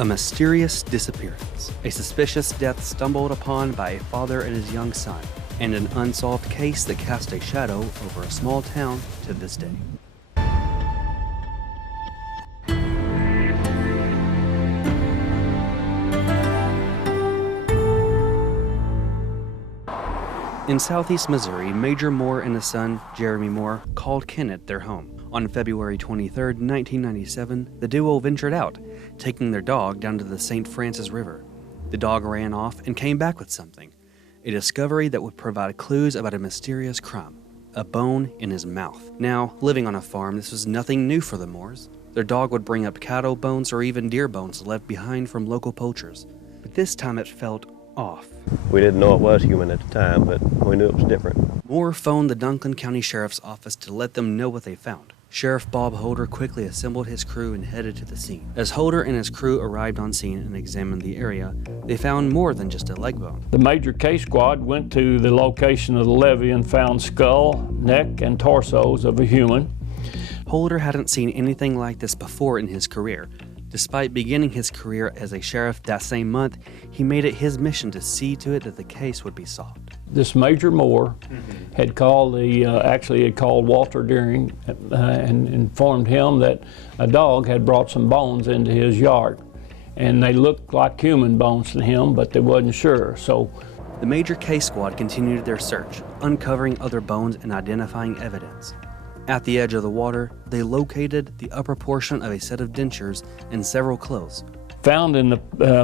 A mysterious disappearance, a suspicious death stumbled upon by a father and his young son, and an unsolved case that cast a shadow over a small town to this day. In southeast Missouri, Major Moore and his son, Jeremy Moore, called Kennett their home. On February 23, 1997, the duo ventured out, taking their dog down to the St. Francis River. The dog ran off and came back with something, a discovery that would provide clues about a mysterious crime, a bone in his mouth. Now, living on a farm, this was nothing new for the Moores. Their dog would bring up cattle bones or even deer bones left behind from local poachers. But this time it felt off. We didn't know it was human at the time, but we knew it was different. Moore phoned the Dunklin County Sheriff's Office to let them know what they found. Sheriff Bob Holder quickly assembled his crew and headed to the scene. As Holder and his crew arrived on scene and examined the area, they found more than just a leg bone. The major case squad went to the location of the levee and found skull, neck, and torsos of a human. Holder hadn't seen anything like this before in his career. Despite beginning his career as a sheriff that same month, he made it his mission to see to it that the case would be solved. This Major Moore had called actually had called Walter Deering and informed him that a dog had brought some bones into his yard. And they looked like human bones to him, but they wasn't sure. So the major case squad continued their search, uncovering other bones and identifying evidence. At the edge of the water, they located the upper portion of a set of dentures and several clothes. Found in the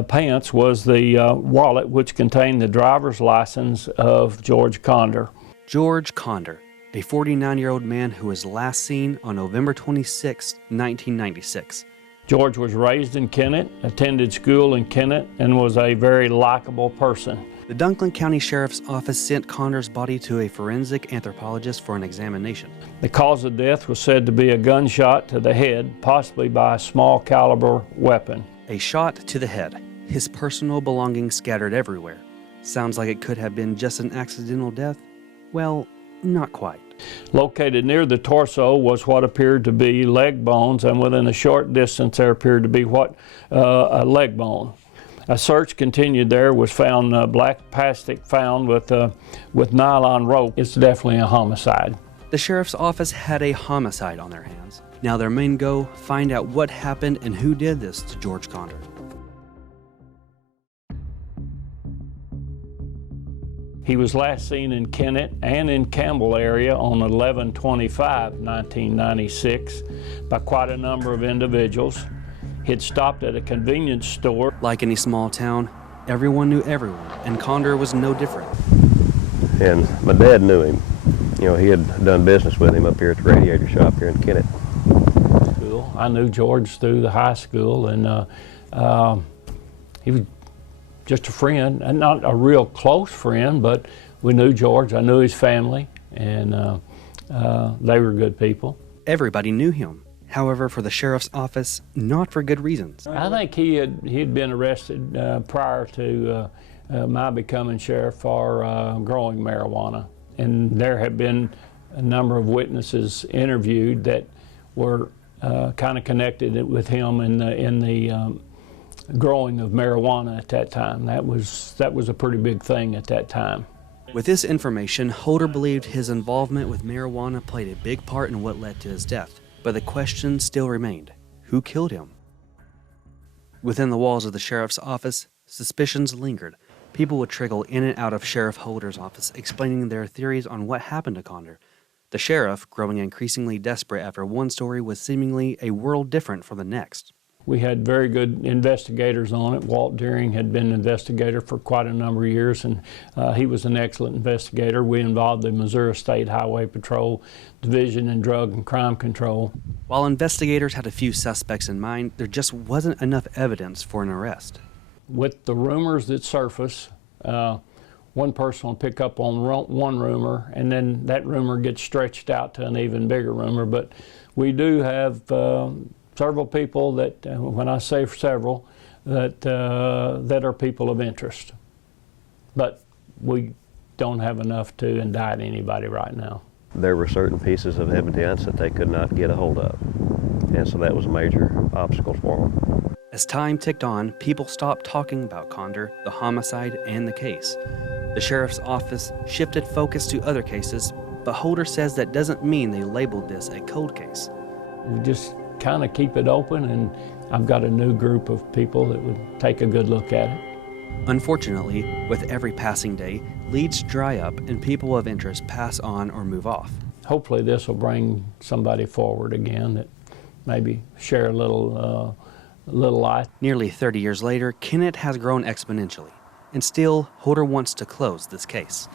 pants was the wallet, which contained the driver's license of George Conder. George Conder, a 49-year-old man who was last seen on November 26, 1996. George was raised in Kennett, attended school in Kennett, and was a very likable person. The Dunklin County Sheriff's Office sent Conder's body to a forensic anthropologist for an examination. The cause of death was said to be a gunshot to the head, possibly by a small caliber weapon. A shot to the head, his personal belongings scattered everywhere. Sounds like it could have been just an accidental death? Well, not quite. Located near the torso was what appeared to be leg bones, and within a short distance there appeared to be a leg bone. A search continued there, was found black plastic found with nylon rope. It's definitely a homicide. The sheriff's office had a homicide on their hands. Now their main goal, find out what happened and who did this to George Conder. He was last seen in Kennett and in Campbell area on 11/25/1996 by quite a number of individuals. He'd stopped at a convenience store. Like any small town, everyone knew everyone, and Conder was no different. And my dad knew him. You know, he had done business with him up here at the radiator shop here in Kennett. I knew George through the high school, and he was just a friend, and not a real close friend, but we knew George. I knew his family, and they were good people. Everybody knew him. However, for the sheriff's office, not for good reasons. I think he'd been arrested prior to my becoming sheriff for growing marijuana. And there have been a number of witnesses interviewed that were kind of connected with him in the growing of marijuana at that time. That was a pretty big thing at that time. With this information, Holder believed his involvement with marijuana played a big part in what led to his death. But the question still remained, who killed him? Within the walls of the sheriff's office, suspicions lingered. People would trickle in and out of Sheriff Holder's office, explaining their theories on what happened to Conder. The sheriff, growing increasingly desperate after one story was seemingly a world different from the next. We had very good investigators on it. Walt Deering had been an investigator for quite a number of years, and he was an excellent investigator. We involved the Missouri State Highway Patrol Division in Drug and Crime Control. While investigators had a few suspects in mind, there just wasn't enough evidence for an arrest. With the rumors that surface, one person will pick up on one rumor, and then that rumor gets stretched out to an even bigger rumor. But we do have several people that, when I say several, that are people of interest. But we don't have enough to indict anybody right now. There were certain pieces of evidence that they could not get a hold of, and so that was a major obstacle for them. As time ticked on, people stopped talking about Conder, the homicide, and the case. The sheriff's office shifted focus to other cases, but Holder says that doesn't mean they labeled this a cold case. We just kind of keep it open, and I've got a new group of people that would take a good look at it. Unfortunately, with every passing day, leads dry up and people of interest pass on or move off. Hopefully this will bring somebody forward again that maybe share a little light. Nearly 30 years later, Kennett has grown exponentially, and still, Holder wants to close this case.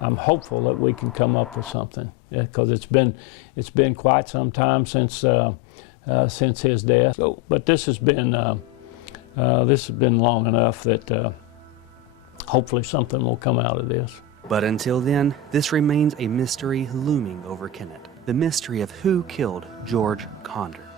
I'm hopeful that we can come up with something, because it's been quite some time since his death. So, but this has been long enough that hopefully something will come out of this. But until then, this remains a mystery looming over Kennett. The mystery of who killed George Conder.